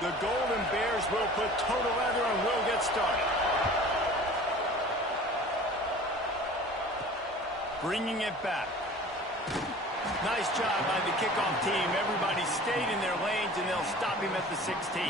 The Golden Bears will put total leather and will get started. Bringing it back. Nice job by the kickoff team. Everybody stayed in their lanes, and they'll stop him at the 16.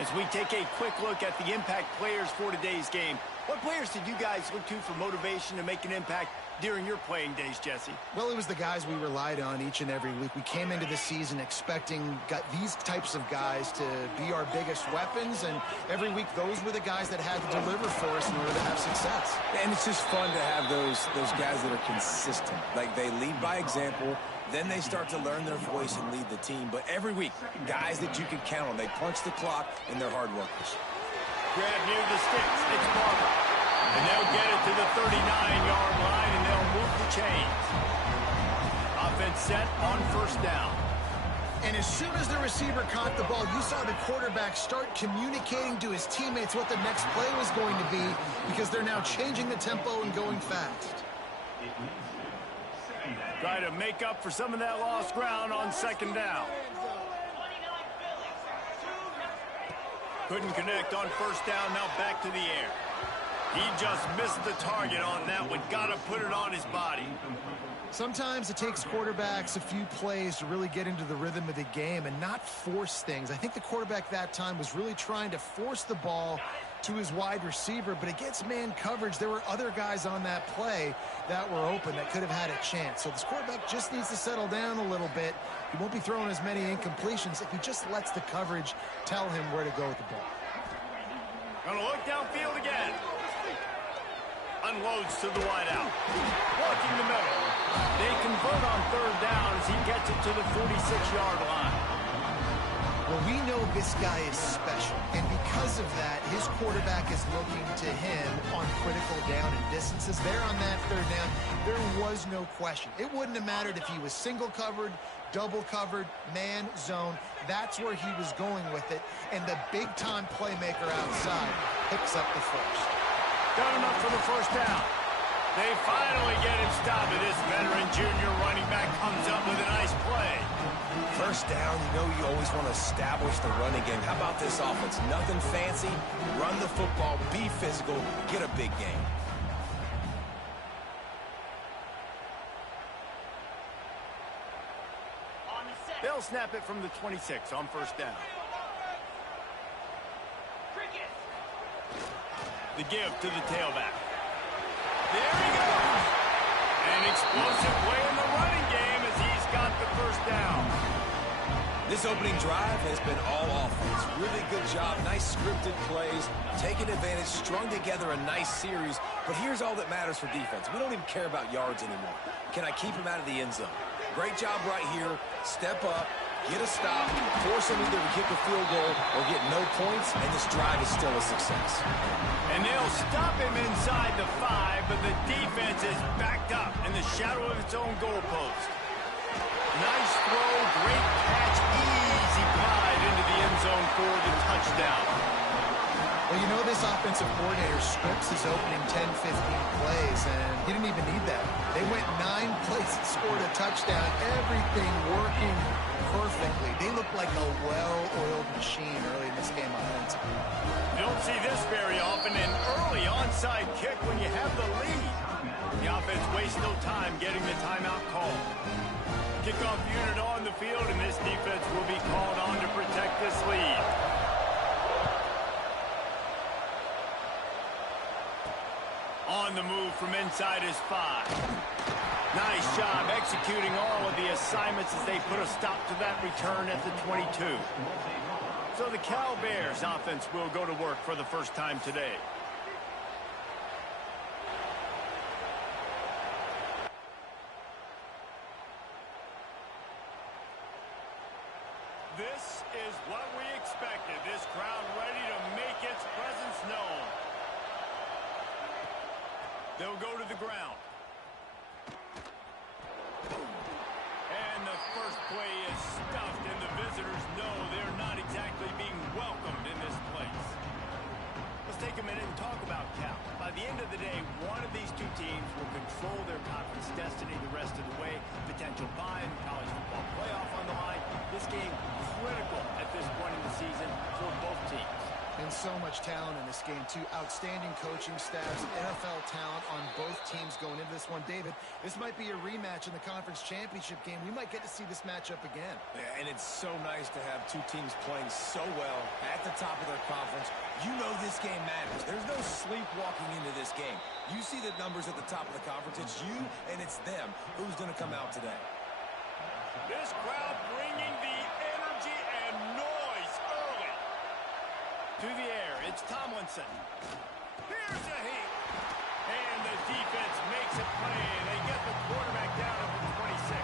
As we take a quick look at the impact players for today's game, what players did you guys look to for motivation to make an impact during your playing days, Jesse? Well, it was the guys we relied on each and every week. We came into the season expecting these types of guys to be our biggest weapons, and every week those were the guys that had to deliver for us in order to have success. And it's just fun to have those guys that are consistent. Like, they lead by example, then they start to learn their voice and lead the team. But every week, guys that you can count on, they punch the clock, and they're hard workers. Grab near the sticks. It's Barber. And they'll get it to the 39-yard line, and they'll move the chains. Offense set on first down. And as soon as the receiver caught the ball, you saw the quarterback start communicating to his teammates what the next play was going to be, because they're now changing the tempo and going fast. Try to make up for some of that lost ground on second down. Couldn't connect on first down, now back to the air. He just missed the target on that one. Got to put it on his body. Sometimes it takes quarterbacks a few plays to really get into the rhythm of the game and not force things. I think the quarterback that time was really trying to force the ball to his wide receiver, but against man coverage, there were other guys on that play that were open that could have had a chance. So this quarterback just needs to settle down a little bit. He won't be throwing as many incompletions if he just lets the coverage tell him where to go with the ball. Gonna look downfield again. Unloads to the wideout. Walking the middle. They convert on third down as he gets it to the 46-yard line. Well, we know this guy is special, and because of that, his quarterback is looking to him on critical down and distances. There on that third down, there was no question. It wouldn't have mattered if he was single covered, double covered, man, zone. That's where he was going with it, and the big-time playmaker outside picks up the first. Got enough for the first down. They finally get him stopped, and this veteran junior running back comes up with a nice play. First down, you know you always want to establish the running game. How about this offense? Nothing fancy. Run the football, be physical, get a big game. They'll snap it from the 26 on first down. The give to the tailback. There he goes. An explosive play in the running game as he's got the first down. This opening drive has been all offense. Really good job. Nice scripted plays. Taking advantage, strung together a nice series. But here's all that matters for defense. We don't even care about yards anymore. Can I keep him out of the end zone? Great job right here. Step up, get a stop, force him either to kick a field goal or get no points, and this drive is still a success. And they'll stop him inside the 5, but the defense is backed up in the shadow of its own goalpost. Nice throw, great catch, easy glide into the end zone for the touchdown. Well, you know this offensive coordinator scripts his opening 10, 15 plays, and he didn't even need that. They went 9 plays and scored a touchdown, everything working perfectly. They look like a well-oiled machine early in this game offensively. You don't see this very often, an early onside kick when you have the lead. The offense wastes no time getting the timeout call. Kickoff unit on the field, and this defense will be called on to protect this lead. On the move from inside his 5. Nice job executing all of the assignments as they put a stop to that return at the 22. So the Cal Bears offense will go to work for the first time today. This is what we expected. This crowd ready to make its presence known. They'll go to the ground. And the first play is stuffed, and the visitors know they're not exactly being welcomed in this place. Let's take a minute and talk about Cal. By the end of the day, one of of these two teams will control their conference destiny the rest of the way. Potential bye in the college football playoff on the line. This game critical at this point in the season for both teams. And so much talent in this game, too. Outstanding coaching staffs, NFL talent on both teams going into this one. David, this might be a rematch in the conference championship game. We might get to see this matchup again. Yeah, and it's so nice to have two teams playing so well at the top of their conference. You know this game matters. There's no sleepwalking into this game. You see the numbers at the top of the conference. It's you and it's them. Who's going to come out today? This crowd bringing the energy and noise early. To the air, it's Tomlinson. Here's a heat. And the defense makes a play. They get the quarterback down at the 26.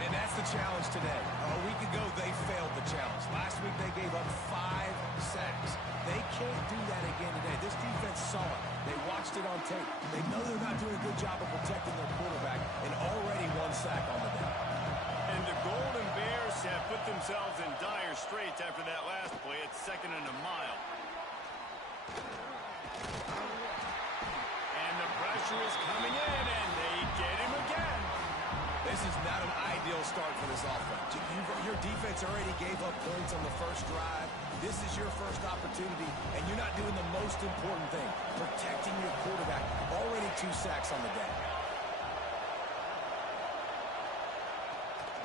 And that's the challenge today. A week ago, they failed the challenge. Last week, they gave up 5 sacks. They can't do that again today. This defense saw it. They watched it on tape. They know they're not doing a good job of protecting their quarterback, and already 1 sack on the day. And the Golden Bears have put themselves in dire straits after that last play. It's 2nd and a mile. And the pressure is coming in, and they get him again. This is not an ideal start for this offense. Your defense already gave up points on the first drive. This is your first opportunity, and you're not doing the most important thing, protecting your quarterback. Already 2 sacks on the day.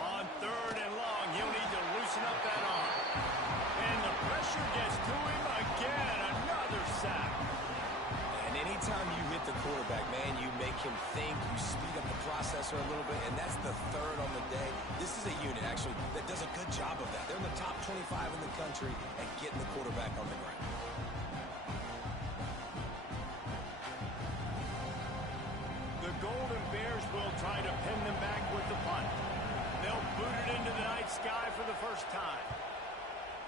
On 3rd and long, he'll need to loosen up that arm. And the pressure gets to him again. Another sack. And anytime you hit the quarterback, man, you make him think, you speed up the processor a little bit, and that's the 3rd on the day. This is a unit, actually, that does a good job of that. They're in the top 25 in the country at getting the quarterback on the ground. The Golden Bears will try to pin them back with the punt. They'll boot it into the night sky for the first time.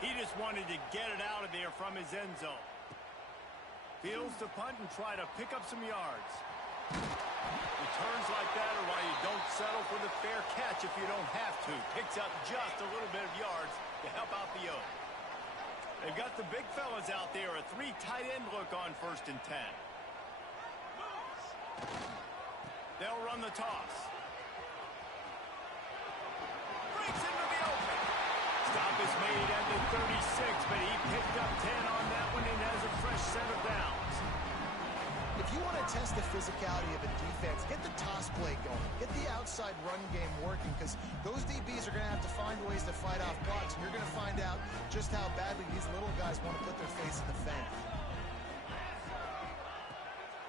He just wanted to get it out of there from his end zone. Fields to punt and try to pick up some yards. Returns like that are why you don't settle for the fair catch if you don't have to. Picks up just a little bit of yards to help out the Oaks. They've got the big fellas out there. A 3 tight end look on 1st and 10. They'll run the toss. Breaks into the open. Stop is made at the 36, but he picked up 10 on that one and has a fresh set of downs. If you want to test the physicality of a defense, get the toss play going. Get the outside run game working, because those DBs are going to have to find ways to fight off blocks, and you're going to find out just how badly these little guys want to put their face in the fan.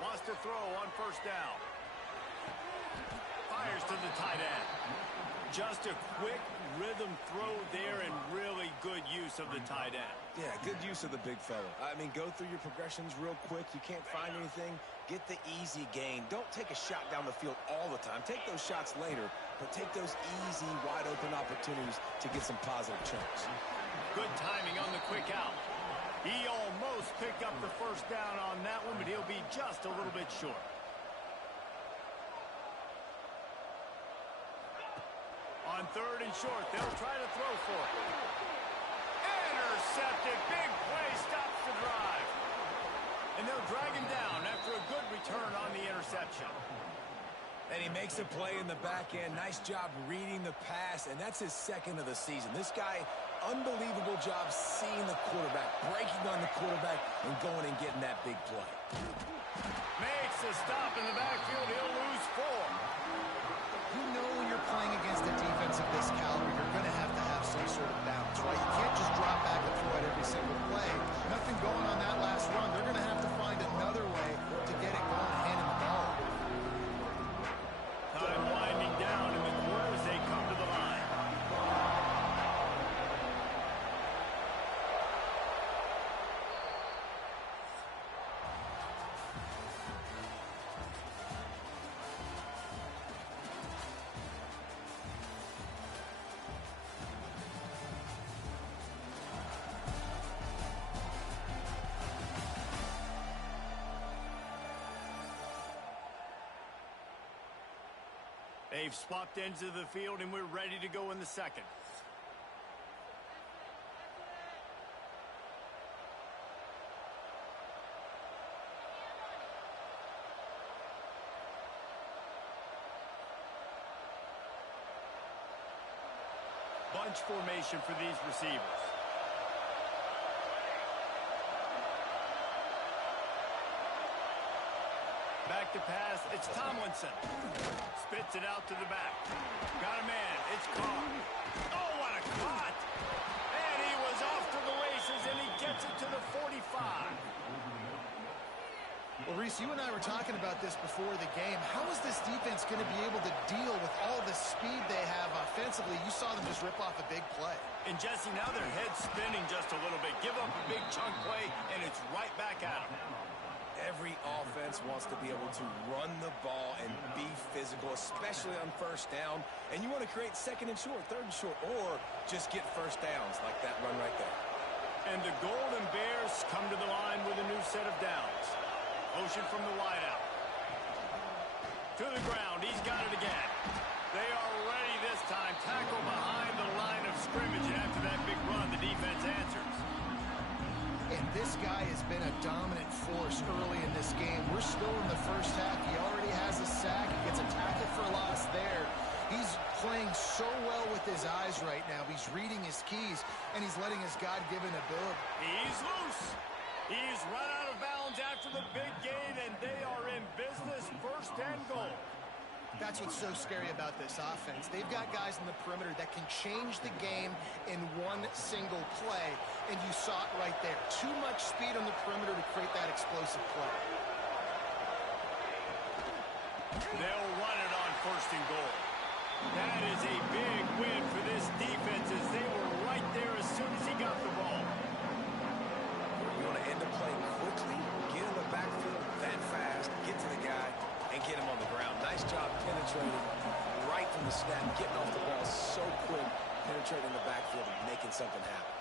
Wants to throw on 1st down. Fires to the tight end. Just a quick rhythm throw there and really good use of the tight end. Yeah, good use of the big fella. I mean, go through your progressions real quick. You can't find anything. Get the easy gain. Don't take a shot down the field all the time. Take those shots later, but take those easy, wide-open opportunities to get some positive chunks. Good timing on the quick out. He almost picked up the 1st down on that one, but he'll be just a little bit short. On 3rd and short, they'll try to throw for it. Intercepted. Big play stops the drive. And they'll drag him down after a good return on the interception. And he makes a play in the back end. Nice job reading the pass, and that's his 2nd of the season. This guy, unbelievable job seeing the quarterback, breaking on the quarterback, and going and getting that big play. Makes a stop in the backfield. He'll lose 4. You know when you're playing against a defense of this caliber, you're going to have some sort of balance, right? You can't just drop back and throw it every single play. Nothing going on that last run. They're going to have to find another way to get it going, handing the ball. Time winding down in the quarter as they come to the line. They've swapped ends of the field, and we're ready to go in the 2nd. bunch formation for these receivers. Back to pass, it's Tomlinson. Spits it out to the back. Got a man, it's Carr. Oh, what a cut! And he was off to the races, and he gets it to the 45. Well, Reese, you and I were talking about this before the game. How is this defense going to be able to deal with all the speed they have offensively? You saw them just rip off a big play. And, Jesse, now their head's spinning just a little bit. Give up a big chunk play, and it's right back at them. Every offense wants to be able to run the ball and be physical, especially on first down. And you want to create second and short, third and short, or just get first downs like that run right there. And the Golden Bears come to the line with a new set of downs. Motion from the wideout. To the ground. He's got it again. They are ready this time. Tackle behind the line of scrimmage. And after that big run, the defense answers. And this guy has been a dominant force early in this game. We're still in the first half. He already has a sack. He gets a tackle for loss there. He's playing so well with his eyes right now. He's reading his keys, and he's letting his God-given ability. He's loose. He's run out of bounds after the big gain, and they are in business, first and goal. That's what's so scary about this offense. They've got guys in the perimeter that can change the game in one single play, and you saw it right there. Too much speed on the perimeter to create that explosive play. They'll run it on first and goal. That is a big win for this defense as they were right there as soon as he got the ball. You want to end the play quickly, get in the backfield that fast, get to the guy, and get him on the ground. Nice job penetrating right from the snap, getting off the ball so quick, penetrating the backfield and making something happen.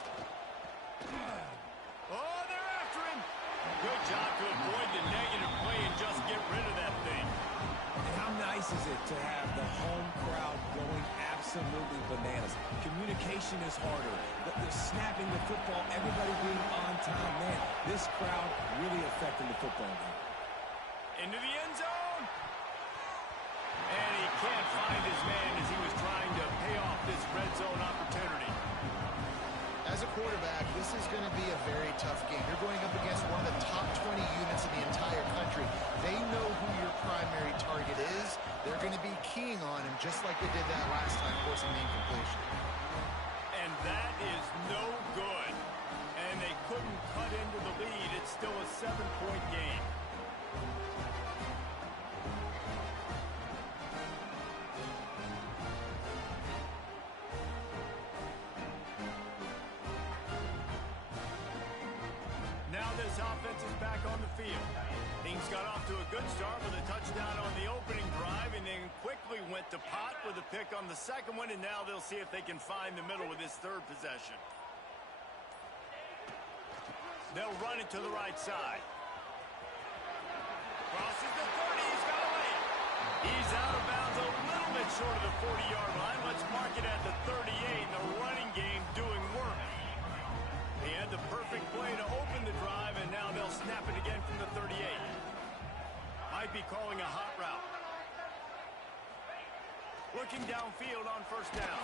Oh, they're after him. Good job to avoid the negative play and just get rid of that thing. And how nice is it to have the home crowd going absolutely bananas? Communication is harder. The snapping the football, everybody being on time. Man, this crowd really affecting the football game. Into the end zone. And he can't find his man as he was trying to pay off this red zone opportunity. As a quarterback, this is going to be a very tough game. You're going up against one of the top 20 units in the entire country. They know who your primary target is. They're going to be keying on him just like they did that last time, forcing the incompletion. And that is no good. And they couldn't cut into the lead. It's still a 7-point game. Now this offense is back on the field. Things got off to a good start with a touchdown on the opening drive and then quickly went to Pott with a pick on the second one, and now they'll see if they can find the middle with this third possession. They'll run it to the right side. Crosses the 30, he's got away. He's out of bounds a little bit short of the 40-yard line. Let's mark it at the 38, and the running game doing work. He had the perfect play to open the drive, and now they'll snap it again from the 38. Might be calling a hot route. Looking downfield on first down.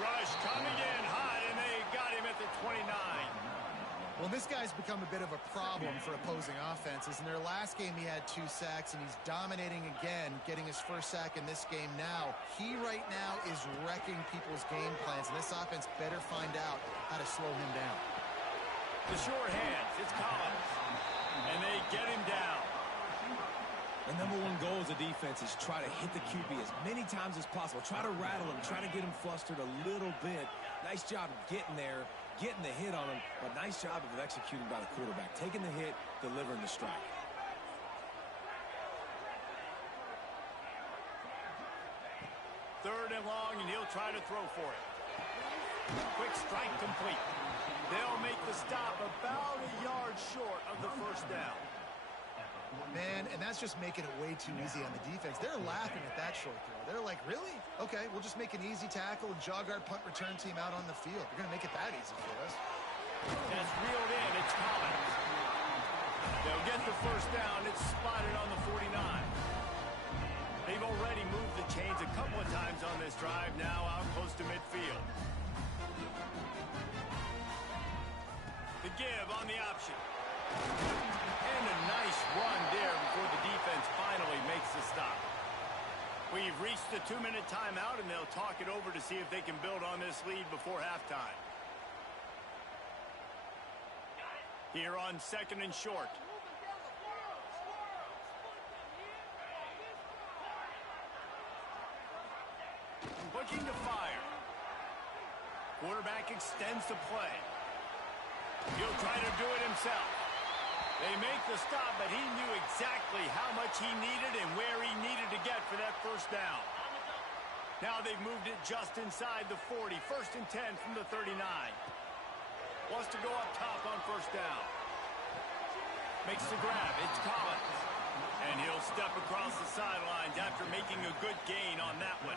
Rush coming in hot, and they got him at the 29. Well, this guy's become a bit of a problem for opposing offenses. In their last game, he had 2 sacks, and he's dominating again, getting his first sack in this game now. He right now is wrecking people's game plans, and this offense better find out how to slow him down. The short hands, it's Collins. And they get him down. The number one goal as a defense is try to hit the QB as many times as possible. Try to rattle him, try to get him flustered a little bit. Nice job getting there, getting the hit on him, but nice job of executing by the quarterback. Taking the hit, delivering the strike. Third and long, and he'll try to throw for it. Quick strike complete. They'll make the stop about a yard short of the first down. Man, and that's just making it way too easy on the defense. They're laughing at that short throw. They're like, really? Okay, we'll just make an easy tackle and jog our punt return team out on the field. You're going to make it that easy for us. That's reeled in. It's Collins. They'll get the first down. It's spotted on the 49. They've already moved the chains a couple of times on this drive. Now out close close to midfield. The give on the option. And a nice run there before the defense finally makes the stop. We've reached the 2-minute timeout, and they'll talk it over to see if they can build on this lead before halftime. Here on 2nd and short. Looking to fire. Quarterback extends the play. He'll try to do it himself. They make the stop, but he knew exactly how much he needed and where he needed to get for that first down. Now they've moved it just inside the 40. 1st and 10 from the 39. Wants to go up top on first down. Makes the grab. It's Collins. And he'll step across the sidelines after making a good gain on that one.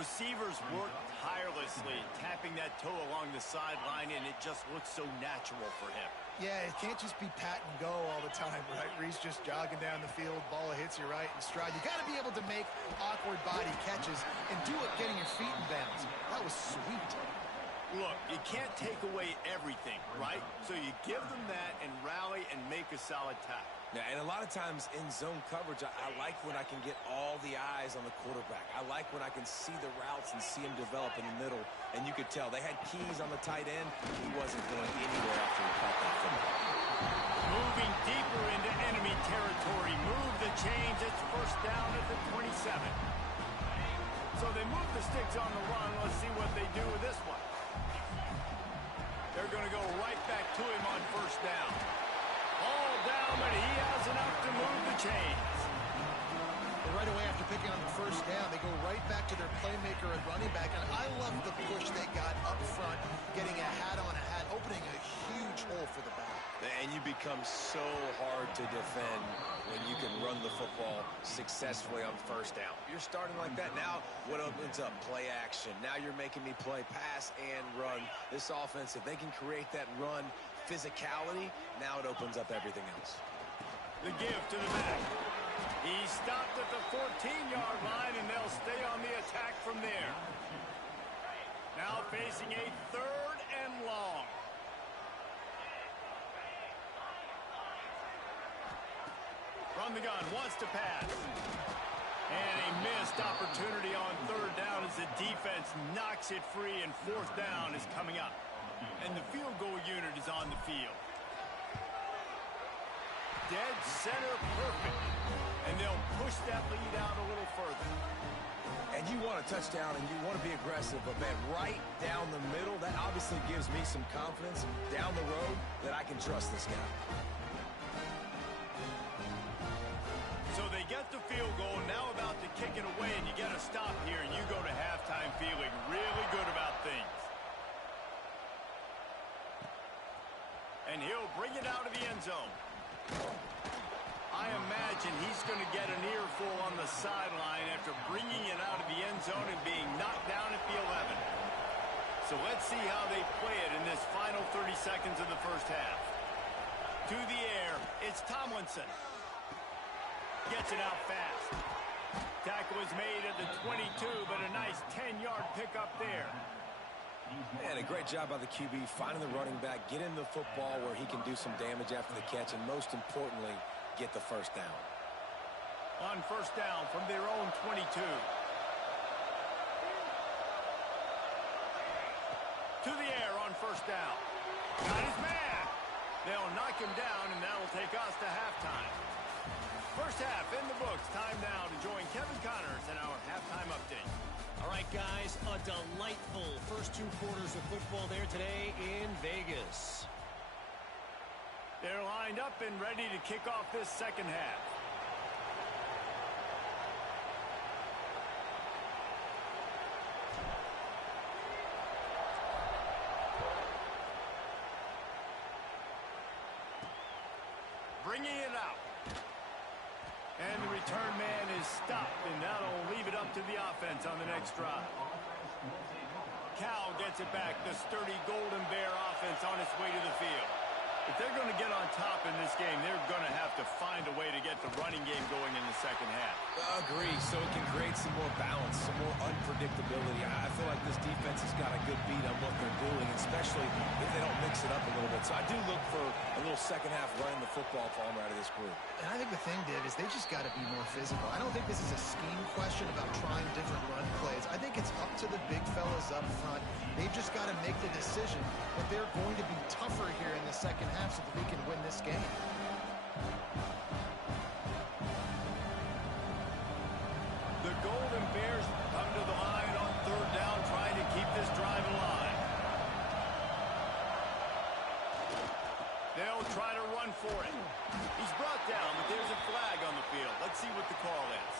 Receivers work tirelessly, tapping that toe along the sideline, and it just looks so natural for him. Yeah, it can't just be pat and go all the time, right? Reese just jogging down the field, ball hits you right in stride. You got to be able to make awkward body catches and do it getting your feet in bounds. That was sweet. Look, you can't take away everything, right? So you give them that and rally and make a solid tackle. Yeah, and a lot of times in zone coverage, I like when I can get all the eyes on the quarterback. I like when I can see the routes and see him develop in the middle. And you could tell they had keys on the tight end. He wasn't going anywhere after he caught that football. Moving deeper into enemy territory. Move the chains. It's first down at the 27. So they move the sticks on the run. Let's see what they do with this one. They're going to go right back to him on first down. All down, but he has enough to move the chains. But right away after picking up the first down, they go right back to their playmaker at running back. And I love the push they got up front, getting a hat on a hat, opening a huge hole for the back. And you become so hard to defend when you can run the football successfully on first down. You're starting like that. Now what opens up? Play action. Now you're making me play pass and run. This offense, if they can create that run physicality, now it opens up everything else. The give to the back. He stopped at the 14-yard line, and they'll stay on the attack from there. Now facing a 3rd and long. From the gun, wants to pass. And a missed opportunity on 3rd down as the defense knocks it free, and 4th down is coming up. And the field goal unit is on the field. Dead center perfect. And they'll push that lead out a little further. And you want a touchdown and you want to be aggressive, but man, right down the middle, that obviously gives me some confidence down the road that I can trust this guy. So they get the field goal, now about to kick it away, and you get a stop here, and you go to halftime feeling really good about things. And he'll bring it out of the end zone. I imagine he's going to get an earful on the sideline after bringing it out of the end zone and being knocked down at the 11. So let's see how they play it in this final 30 seconds of the first half. To the air, it's Tomlinson. Gets it out fast. Tackle is made at the 22, but a nice 10-yard pickup there. And a great job by the QB finding the running back, getting the football where he can do some damage after the catch, and most importantly, get the first down. On first down from their own 22. To the air on first down. Got his man. They'll knock him down, and that'll take us to halftime. First half in the books. Time now to join Kevin Connors in our halftime update. All right, guys, a delightful first 2 quarters of football there today in Vegas. They're lined up and ready to kick off this second half. Bringing it out. And the return man is stopped, and that'll leave it up to the offense on the next drive. Cal gets it back. The sturdy Golden Bear offense on its way to the field. If they're going to get on top in this game, they're going to have to find a way to get the running game going in the second half. Agree, so it can create some more balance, some more unpredictability. I feel like this defense has got a good beat on what they're doing, especially if they don't mix it up a little bit. So I do look for a little second half running the football Palmer out of this group. And I think the thing, Div, is they just got to be more physical. I don't think this is a scheme question about trying different run plays. I think it's up to the big fellas up front. They've just got to make the decision that they're going to be tougher here in the second half so that they can win this game. The Golden Bears come to the line on third down, trying to keep this drive alive. They'll try to run for it. He's brought down, but there's a flag on the field. Let's see what the call is.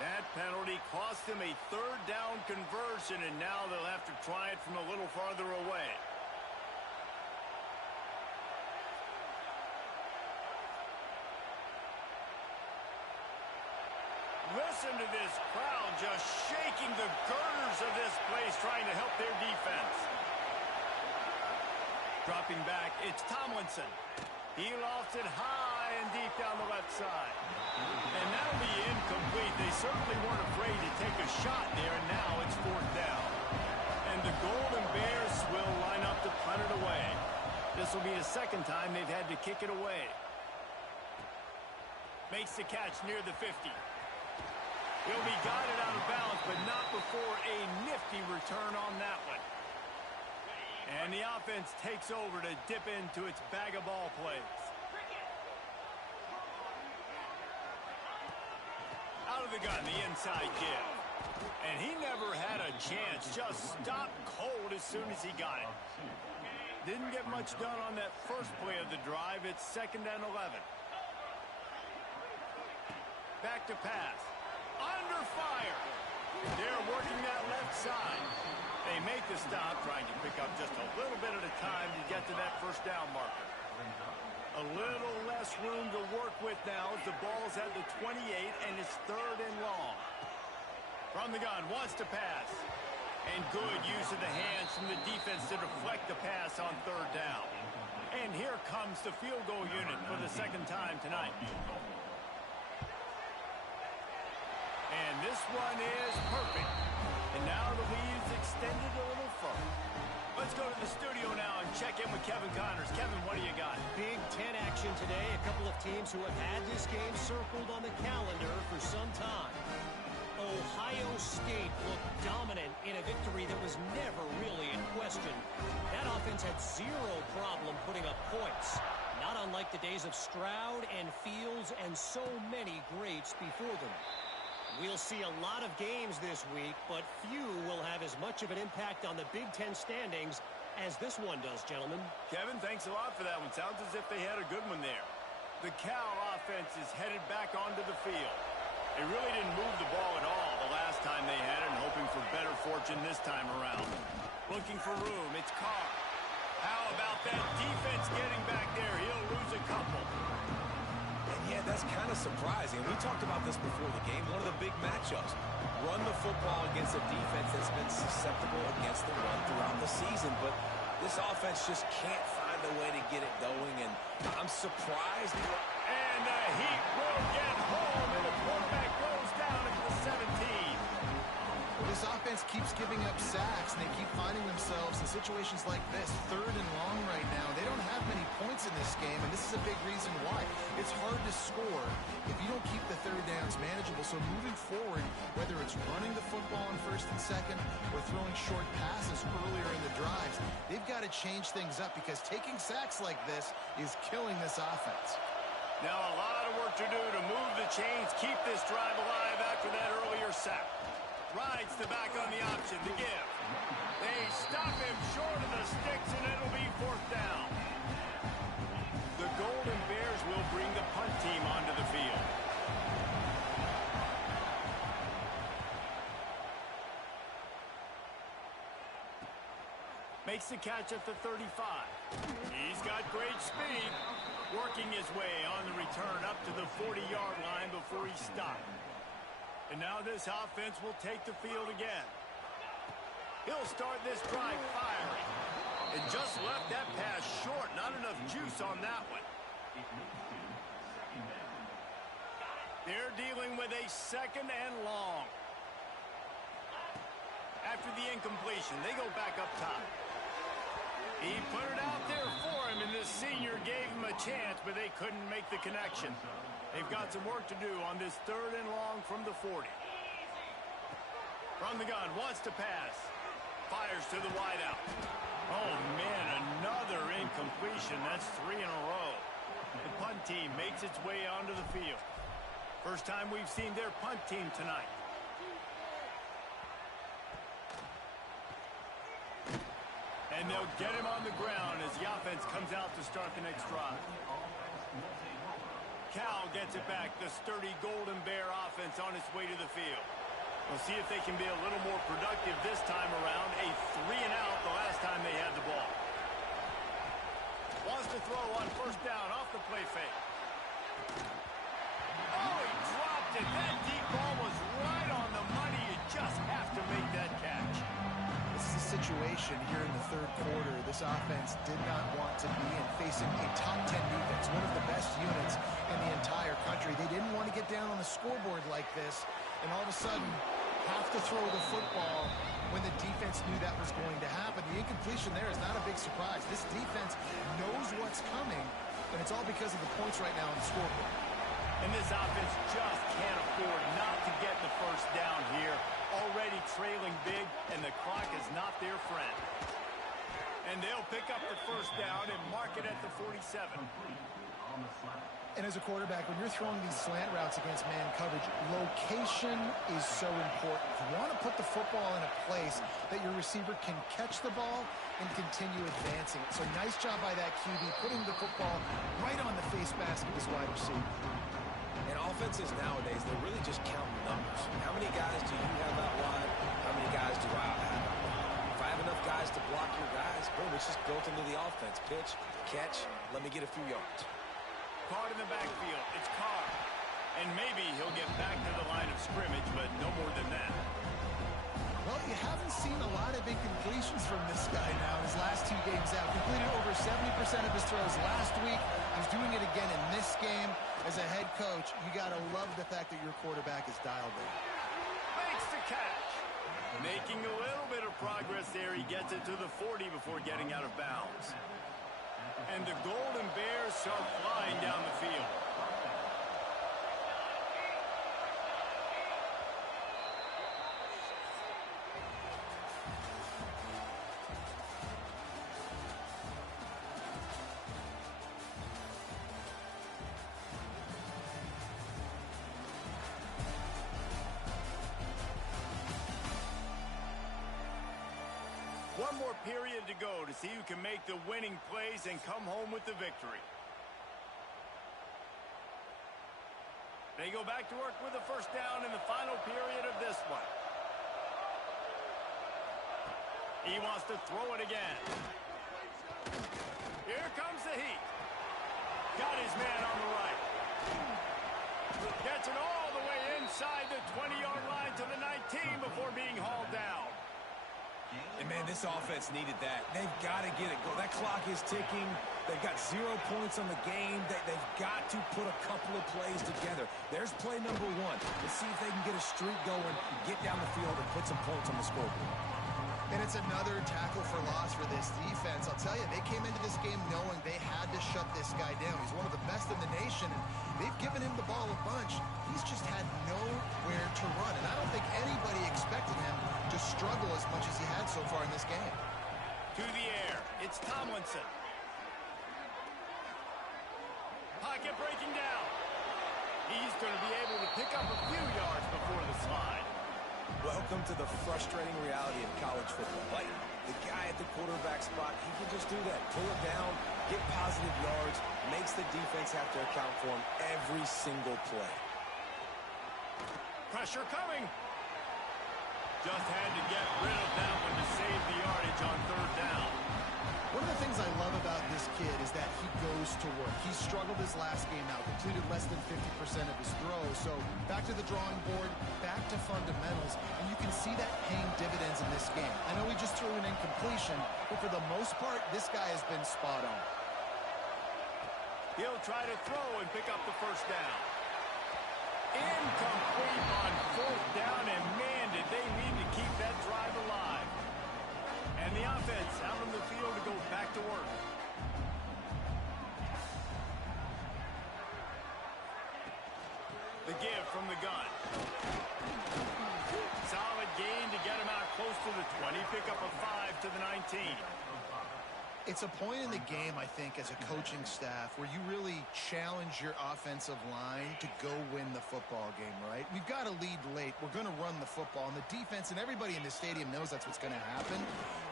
That penalty cost him a third down conversion, and now they'll have to try it from a little farther away. Listen to this crowd just shaking the girders of this place, trying to help their defense. Dropping back, it's Tomlinson. He lofts it high and deep down the left side. And that'll be incomplete. They certainly weren't afraid to take a shot there, and now it's fourth down. And the Golden Bears will line up to punt it away. This will be the second time they've had to kick it away. Makes the catch near the 50. He'll be guided out of bounds, but not before a nifty return on that one. And the offense takes over to dip into its bag of ball plays. Out of the gun, the inside give. And he never had a chance, just stopped cold as soon as he got it. Didn't get much done on that first play of the drive. It's 2nd and 11. Back to pass. Under fire. They're working that left side. They make the stop, trying to pick up just a little bit at a time to get to that first down marker. A little less room to work with now as the ball's at the 28 and it's 3rd and long. From the gun, wants to pass. And good use of the hands from the defense to deflect the pass on 3rd down. And here comes the field goal unit for the second time tonight. And this one is perfect. And now the lead's extended a little further. Let's go to the studio now and check in with Kevin Connors. Kevin, what do you got? Big Ten action today. A couple of teams who have had this game circled on the calendar for some time. Ohio State looked dominant in a victory that was never really in question. That offense had zero problem putting up points. Not unlike the days of Stroud and Fields and so many greats before them. We'll see a lot of games this week, but few will have as much of an impact on the Big Ten standings as this one does, gentlemen. Kevin, thanks a lot for that one. Sounds as if they had a good one there. The Cal offense is headed back onto the field. They really didn't move the ball at all the last time they had it, and hoping for better fortune this time around. Looking for room, it's Carr. How about that defense getting back there? He'll lose a couple. Yeah, that's kind of surprising. We talked about this before the game. One of the big matchups. Run the football against a defense that's been susceptible against the run throughout the season. But this offense just can't find a way to get it going. And I'm surprised. And the Heat will get home. And the quarterback goes down at the 17. This offense keeps giving up sacks, and they keep finding themselves in situations like this, 3rd and long right now. They don't have many points in this game, and this is a big reason why. It's hard to score if you don't keep the 3rd downs manageable. So moving forward, whether it's running the football on 1st and 2nd or throwing short passes earlier in the drives, they've got to change things up because taking sacks like this is killing this offense. Now a lot of work to do to move the chains, keep this drive alive after that earlier sack. Rides the back on the option, the give. They stop him short of the sticks, and it'll be 4th down. The Golden Bears will bring the punt team onto the field. Makes the catch at the 35. He's got great speed. Working his way on the return up to the 40-yard line before he stopped. And now this offense will take the field again. He'll start this drive firing. And just left that pass short. Not enough juice on that one. They're dealing with a 2nd and long. After the incompletion, they go back up top. He put it out there for him, and this senior gave him a chance, but they couldn't make the connection. They've got some work to do on this 3rd and long from the 40. From the gun, wants to pass. Fires to the wideout. Oh, man, another incompletion. That's 3 in a row. The punt team makes its way onto the field. First time we've seen their punt team tonight. And they'll get him on the ground as the offense comes out to start the next drive. Cal gets it back. The sturdy Golden Bear offense on its way to the field. We'll see if they can be a little more productive this time around. A 3-and-out the last time they had the ball. Wants to throw on 1st down off the play fake. Oh, he dropped it. That deep ball was right on the money. You just have to make that catch. This is a situation here in the 3rd quarter. This offense did not want to be in, facing a top 10 defense, one of the best units in the entire country. They didn't want to get down on the scoreboard like this, and all of a sudden have to throw the football when the defense knew that was going to happen. The incompletion there is not a big surprise. This defense knows what's coming, and it's all because of the points right now on the scoreboard. And this offense just can't afford not to get the 1st down here. Already trailing big, and the clock is not their friend. And they'll pick up the 1st down and mark it at the 47. And as a quarterback, when you're throwing these slant routes against man coverage, location is so important. You want to put the football in a place that your receiver can catch the ball and continue advancing. So nice job by that QB, putting the football right on the face mask of his wide receiver. And offenses nowadays, they're really just counting numbers. How many guys do you have out wide? How many guys do I have out wide? If I have enough guys to block your guys, boom, it's just built into the offense. Pitch, catch, let me get a few yards. Caught in the backfield. It's Carr. And maybe he'll get back to the line of scrimmage, but no more than that. Well, you haven't seen a lot of incompletions from this guy now his last 2 games out. Completed over 70% of his throws last week. He's doing it again in this game. As a head coach, you got to love the fact that your quarterback is dialed in. Makes the catch. Making a little bit of progress there. He gets it to the 40 before getting out of bounds. And the Golden Bears are flying down the field. One more period to go to see who can make the winning plays and come home with the victory. They go back to work with a 1st down in the final period of this one. He wants to throw it again. Here comes the heat. Got his man on the right. Gets it all the way inside the 20-yard line to the 19 before being hauled down. And, man, this offense needed that. They've got to get it going. That clock is ticking. They've got 0 points on the game. They've got to put a couple of plays together. There's play number 1. Let's see if they can get a streak going, get down the field, and put some points on the scoreboard. And it's another tackle for loss for this defense. I'll tell you, they came into this game knowing they had to shut this guy down. He's one of the best in the nation, and they've given him the ball a bunch. He's just had nowhere to run, and I don't think anybody expected him to struggle as much as he had so far in this game. To the air, it's Tomlinson. Pocket breaking down. He's going to be able to pick up a few yards before the slide. Welcome to the frustrating reality of college football. Like, the guy at the quarterback spot, he can just do that. Pull it down, get positive yards, makes the defense have to account for him every single play. Pressure coming. Just had to get rid of that one to save the yardage on 3rd down. One of the things I love about this kid is that he goes to work. He struggled his last game out, completed less than 50% of his throws. So back to the drawing board, back to fundamentals, and you can see that paying dividends in this game. I know he just threw an incompletion, but for the most part, this guy has been spot on. He'll try to throw and pick up the first down. Incomplete on fourth down, and man, did they need to keep that drive alive. And the offense out on the field to go back to work. The give from the gun. Solid gain to get him out close to the 20. Pick up a 5 to the 19. It's a point in the game, I think, as a coaching staff where you really challenge your offensive line to go win the football game, right? We've got to lead late. We're going to run the football. And the defense and everybody in the stadium knows that's what's going to happen.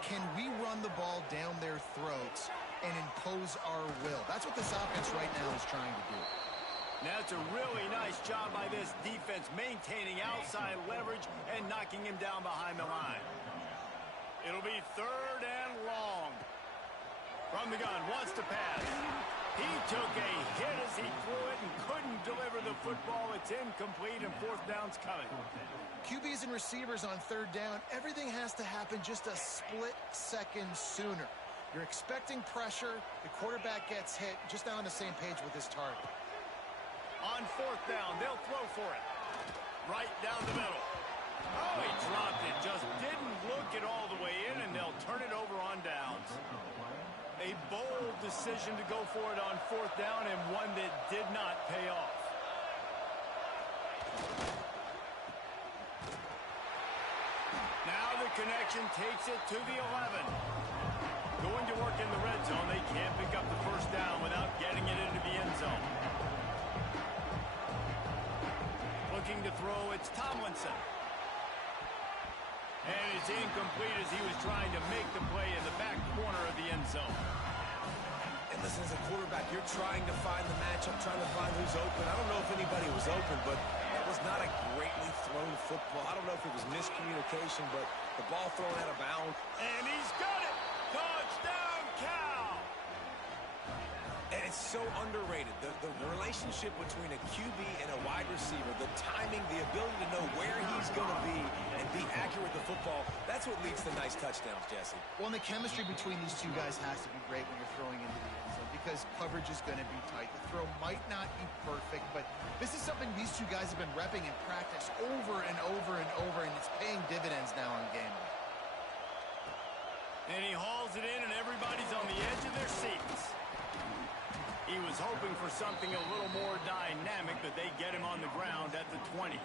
Can we run the ball down their throats and impose our will? That's what this offense right now is trying to do. That's a really nice job by this defense, maintaining outside leverage and knocking him down behind the line. It'll be 3rd and long. From the gun, wants to pass. He took a hit as he threw it and couldn't deliver the football. It's incomplete, and 4th down's coming. QBs and receivers on 3rd down, everything has to happen just a split second sooner. You're expecting pressure. The quarterback gets hit, just not on the same page with his target. On 4th down, they'll throw for it. Right down the middle. Oh, he dropped it. Just didn't look it all the way in, and they'll turn it over on downs. A bold decision to go for it on 4th down, and one that did not pay off. Now the connection takes it to the 11. Going to work in the red zone. They can't pick up the first down without getting it into the end zone. Looking to throw, it's Tomlinson. And it's incomplete as he was trying to make the play in the back corner of the end zone. And listen, as a quarterback, you're trying to find the matchup, trying to find who's open. I don't know if anybody was open, but that was not a greatly thrown football. I don't know if it was miscommunication, but the ball thrown out of bounds. And he's got it! Touchdown, Cal! And it's so underrated. The relationship between a QB and a wide receiver, the timing, the ability to know where he's going to be and be accurate with the football, that's what leads to nice touchdowns, Jesse. Well, and the chemistry between these two guys has to be great when you're throwing into the end zone because coverage is going to be tight. The throw might not be perfect, but this is something these two guys have been repping in practice over and over and over, and it's paying dividends now on game day. And he hauls it in, and everybody's on the edge of their seats. He was hoping for something a little more dynamic, but they get him on the ground at the 20.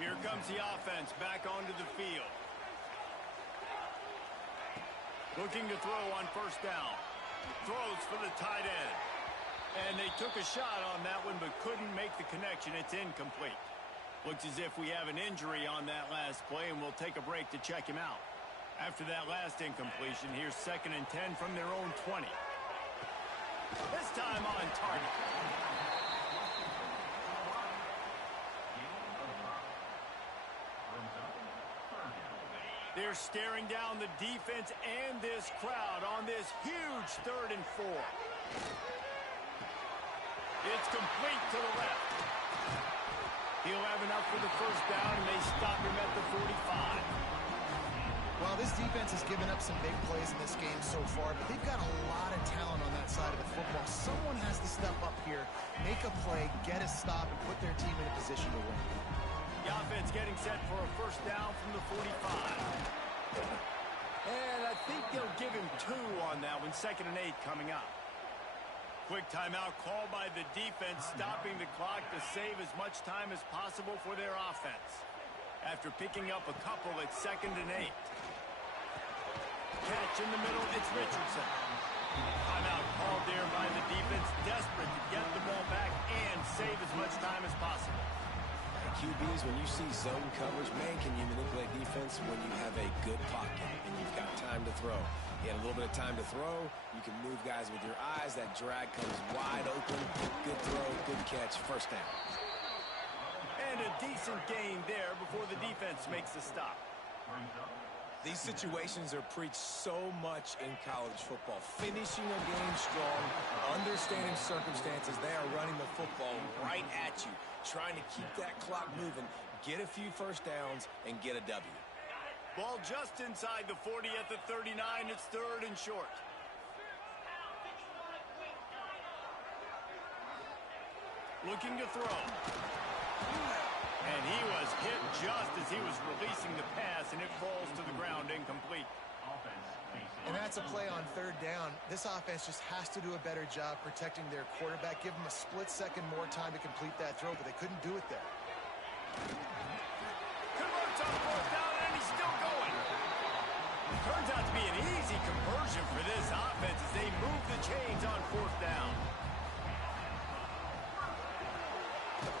Here comes the offense back onto the field. Looking to throw on 1st down. Throws for the tight end. And they took a shot on that one, but couldn't make the connection. It's incomplete. Looks as if we have an injury on that last play, and we'll take a break to check him out. After that last incompletion, here's 2nd and 10 from their own 20. This time on target. They're staring down the defense and this crowd on this huge 3rd and 4. It's complete to the left. He'll have enough for the first down, and they stop him at the 45. Well, this defense has given up some big plays in this game so far, but they've got a lot of talent on that side of the football. Someone has to step up here, make a play, get a stop, and put their team in a position to win. The offense getting set for a first down from the 45. And I think they'll give him 2 on that one. 2nd and 8 coming up. Quick timeout called by the defense, stopping the clock to save as much time as possible for their offense. After picking up a couple at 2nd and 8. Catch in the middle, it's Richardson. Timeout called there by the defense, desperate to get the ball back and save as much time as possible. QBs, when you see zone coverage, man, can you manipulate defense when you have a good pocket and you've got time to throw. You had a little bit of time to throw. You can move guys with your eyes. That drag comes wide open. Good throw, good catch, first down. And a decent gain there before the defense makes the stop. These situations are preached so much in college football. Finishing a game strong, understanding circumstances. They are running the football right at you, trying to keep that clock moving, get a few first downs, and get a W. Ball just inside the 40 at the 39. It's 3rd and short. Looking to throw. And he was hit just as he was releasing the pass, and it falls to the ground incomplete. And that's a play on 3rd down. This offense just has to do a better job protecting their quarterback. Give him a split second more time to complete that throw, but they couldn't do it there. Converts on 4th down, and he's still going. Turns out to be an easy conversion for this offense as they move the chains on 4th down.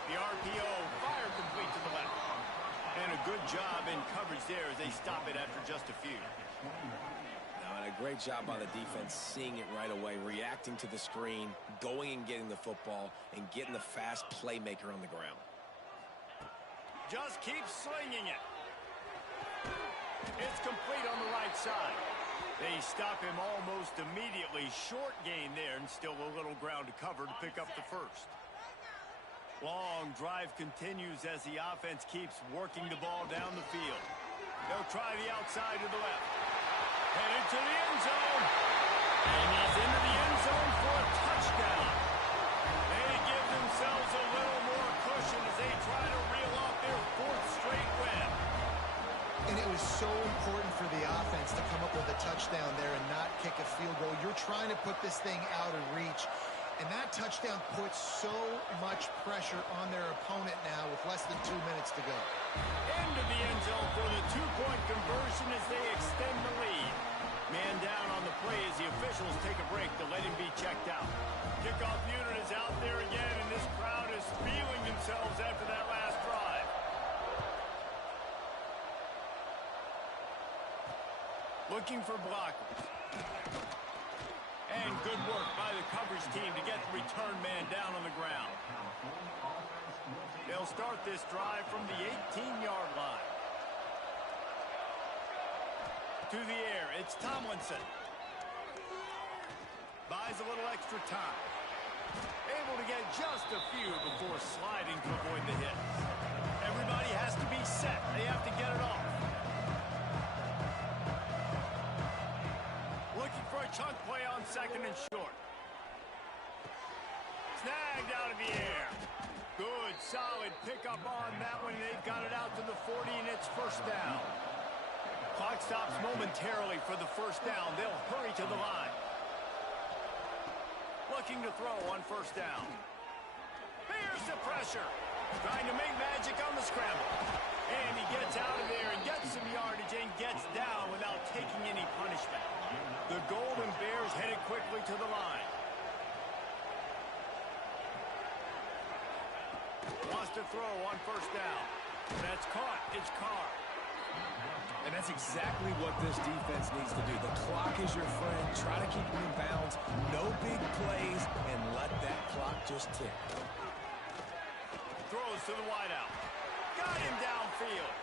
The RPO fired complete to the left. And a good job in coverage there as they stop it after just a few. Now, and a great job by the defense seeing it right away, reacting to the screen, going and getting the football, and getting the fast playmaker on the ground. Just keeps slinging it. It's complete on the right side. They stop him almost immediately. Short gain there, and still a little ground to cover to pick up the first. Long drive continues as the offense keeps working the ball down the field. They'll try the outside to the left. Headed to the end zone. And he's into the end zone for a touchdown. They give themselves a little more cushion as they try to reel off their 4th straight win. And it was so important for the offense to come up with a touchdown there and not kick a field goal. You're trying to put this thing out of reach. And that touchdown puts so much pressure on their opponent now with less than 2 minutes to go. Into the end zone for the 2-point conversion as they extend the lead. Man down on the play as the officials take a break to let him be checked out. Kickoff unit is out there again, and this crowd is feeling themselves after that last drive. Looking for blockers. And good work by the coverage team to get the return man down on the ground. They'll start this drive from the 18-yard line. To the air, it's Tomlinson. Buys a little extra time. Able to get just a few before sliding to avoid the hits. Everybody has to be set. They have to get it off. Looking for a chunk play on 2nd and short. Snagged out of the air. Good, solid pickup on that one. They've got it out to the 40, and it's 1st down. Clock stops momentarily for the 1st down. They'll hurry to the line. Looking to throw on 1st down. Here's the pressure. Trying to make magic on the scramble. And he gets out of there and gets some yardage and gets down without taking any punishment. The Golden Bears headed quickly to the line. Wants to throw on 1st down. That's caught. It's Carr. And that's exactly what this defense needs to do. The clock is your friend. Try to keep them in bounds. No big plays, and let that clock just tick. Throws to the wideout. Got him downfield.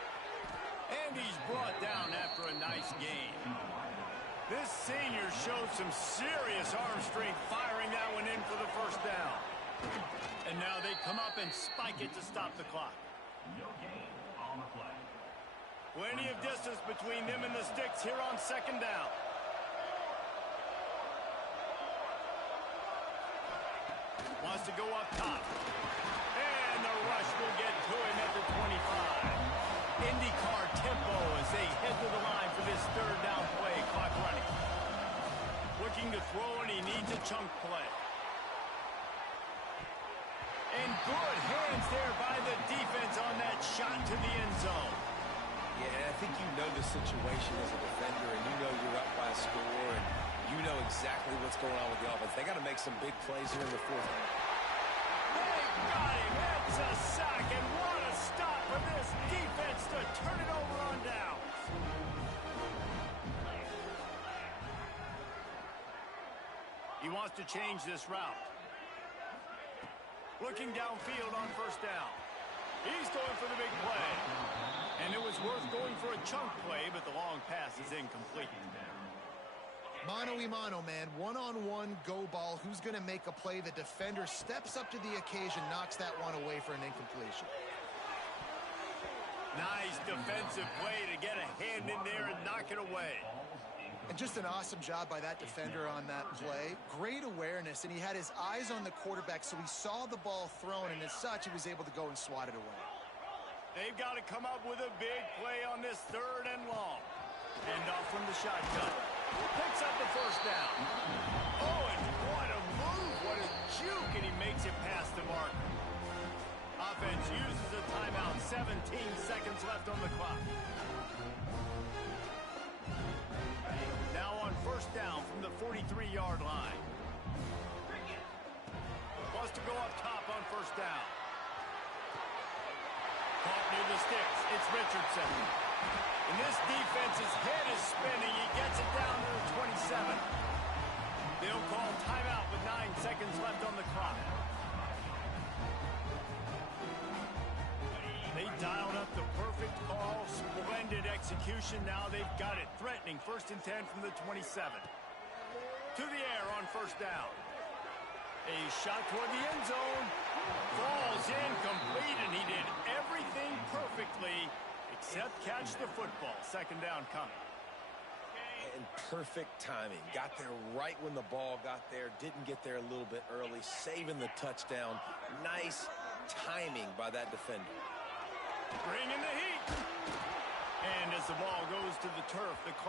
And he's brought down after a nice gain. This senior showed some serious arm strength firing that one in for the 1st down. And now they come up and spike it to stop the clock. No gain on the play. Plenty of distance between them and the sticks here on 2nd down. Wants to go up top. And the rush will get to him at the 25. IndyCar tempo as they head to the line for this 3rd down play. Clock running. Looking to throw, and he needs a chunk play. And good hands there by the defense on that shot to the end zone. Yeah, I think you know the situation as a defender, and you know you're up by a score, and you know exactly what's going on with the offense. They got to make some big plays here in the 4th. They got him. It's a sack, and what a stop for this defense to turn it over on downs. He wants to change this route. Looking downfield on 1st down. He's going for the big play. And it was worth going for a chunk play, but the long pass is incomplete. Mano-y-mano, man. One-on-one go ball. Who's going to make a play? The defender steps up to the occasion, knocks that one away for an incompletion. Nice defensive play to get a hand in there and knock it away. And just an awesome job by that defender on that play. Great awareness, and he had his eyes on the quarterback, so he saw the ball thrown, and as such, he was able to go and swat it away. They've got to come up with a big play on this 3rd and long. Hand off from the shotgun. Picks up the first down. Oh, and what a move. What a juke, and he makes it past the marker. Offense uses a timeout. 17 seconds left on the clock. Now on first down from the 43-yard line. Wants to go up top on first down. Caught near the sticks. It's Richardson. And this defense's head is spinning. He gets it down to the 27. They'll call timeout with 9 seconds left on the clock. They dialed up the perfect call. Splendid execution. Now they've got it. Threatening 1st and 10 from the 27. To the air on first down. A shot toward the end zone. Falls incomplete, and he did everything perfectly except catch the football. 2nd down coming. And perfect timing. Got there right when the ball got there. Didn't get there a little bit early. Saving the touchdown. Nice timing by that defender. Bringing the heat. And as the ball goes to the turf, the clock